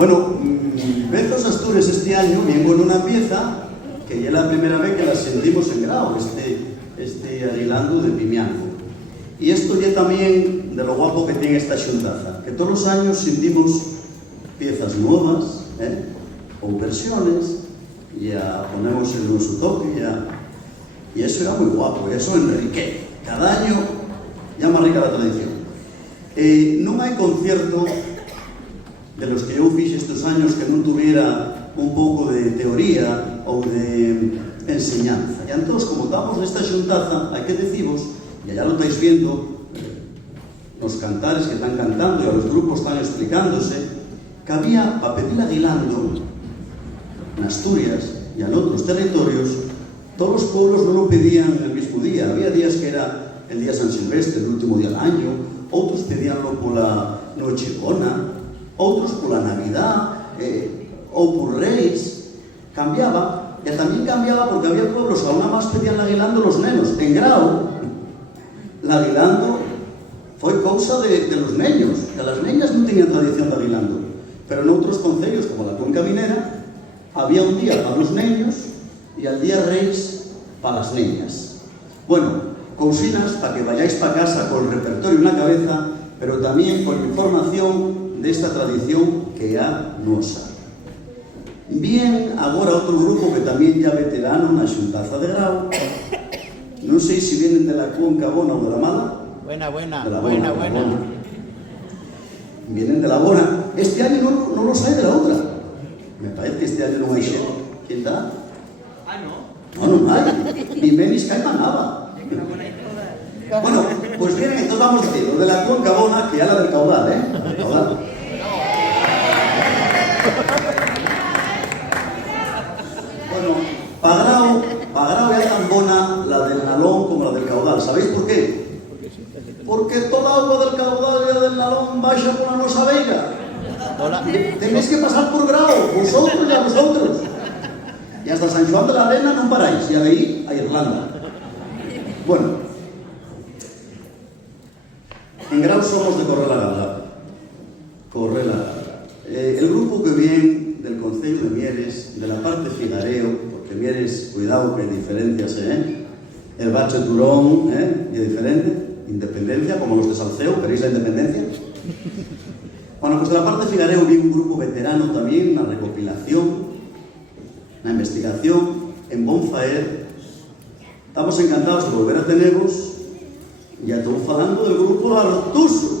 Bueno, Bezos Astures este año vengo en una pieza que ya es la primera vez que la sentimos en Grau, este aguilando de Pimianco. Y esto ya también de lo guapo que tiene esta xuntaza, que todos los años sentimos piezas nuevas, o versiones, ya ponemos el nuestro toque, y eso era muy guapo, eso enriquece. Cada año ya más rica la tradición. No hay concierto de los que yo fixe estos años que non tuviera un pouco de teoría ou de enseñanza. E entón, como estamos nesta xuntaza, hai que decimos, e ya lo estáis viendo, los cantares que están cantando e os grupos están explicándose, que había, para pedir aguilando, en Asturias e en outros territorios, todos os pueblos non lo pedían el mismo día. Había días que era el día San Silvestre, el último día del año, outros pedíanlo pola Nochegona, outros pola Navidad, ou por Reis. Cambiaba, e tamén cambiaba porque había pueblos que aún máis pedían aguilando los nenos. En Grau, l'aguilando foi cousa de los neños, que las neñas non tenían tradición de aguilando, pero en outros concellos, como la Cuenca Minera, había un día para los neños e al día Reis para las neñas. Bueno, cousinas para que vayáis para casa con el repertorio en la cabeza, pero tamén con información desta tradición que é nosa. Bien, agora outro grupo que tamén ya veterano na xuntaza de Grau, non sei se vienen de la Cuenca Bona ou de la Mala. Buena. Vienen de la Bona. Este año non los hay de la otra. Me parece que este año non hai xente. ¿Quién está? No, non hai. Ni Menis Caima nada. Bueno, pues bien, entonces vamos a decir, lo de la Cuenca Bona, que ya la del caudal, El caudal. Bueno, para Grau es tan bona la del Nalón como la del caudal. ¿Sabéis por qué? Porque toda agua del caudal y la del Nalón baixa por la nosa veiga. Tenéis que pasar por Grau, vosotros y a vosotros. Y hasta San Joan de la Arena no paráis, y de ahí a Irlanda. Bueno, en Grau somos de Correla-Gala. El grupo que viene del Concello de Mieres, de la parte Figareo, porque Mieres, cuidado que hay diferencias, el Bache Turón, y es diferente, Independencia, como los de Salceo, ¿queréis la independencia? Bueno, pues de la parte Figareo viene un grupo veterano también, una recopilación, una investigación en Bonfaer. Estamos encantados de volver a teneros. Ya estamos falando del grupo L'Artuso.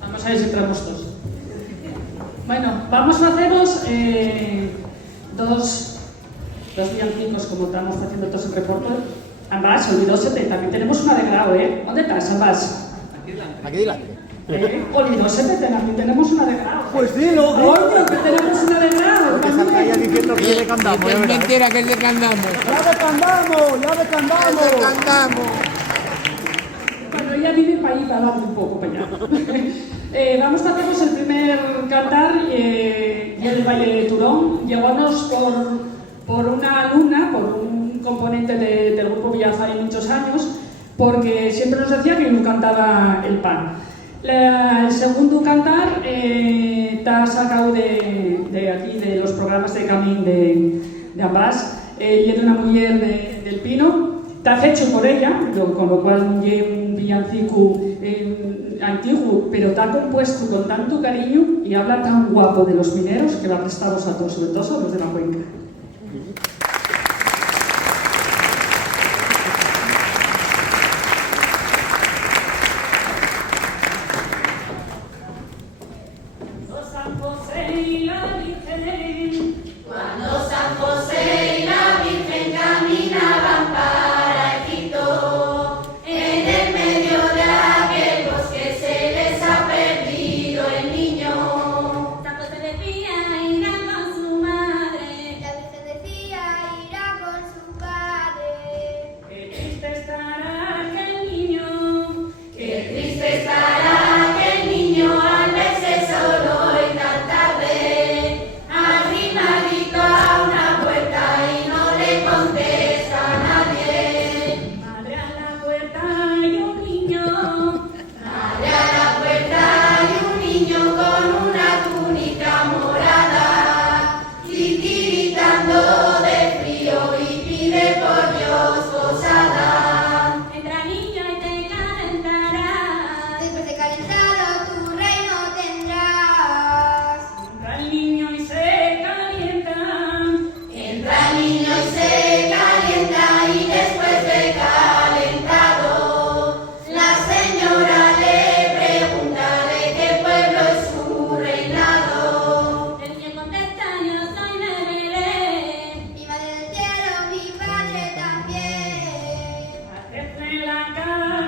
Vamos a ver si entramos todos. Bueno, vamos a haceros dos villancicos como estamos haciendo todos en reporte. Ambas, olvidósete, también tenemos una de Grau, ¿Dónde estás, Ambas? Aquí delante. Olvidósete, también tenemos una de Grau. Pues dilo, ¡Coño, que tenemos una de Grau! Que salga ya diciendo que es de Candamo. Es mentira que es de Candamo. ¡Ya de Candamo! Bueno, ella vive para ahí, para adelante un poco, para allá. Vamos a hacernos el primer cantar y el Valle de Turón. Llegamos por una alumna, por un componente del grupo Villafari de muchos años, porque siempre nos decía que no cantaba el pan. El segundo cantar está sacado de aquí, de los programas de Camín de Ambas, y es de una mujer del Pino. Está hecho por ella, con lo cual es un villancico antiguo, pero está compuesto con tanto cariño y habla tan guapo de los mineros que va prestados a todos, sobre todo a los de la cuenca. Cuando San José y la Virgen caminaban para Egipto, en el medio de aquel bosque se les ha perdido el niño. San José decía ir a con su madre. la casa.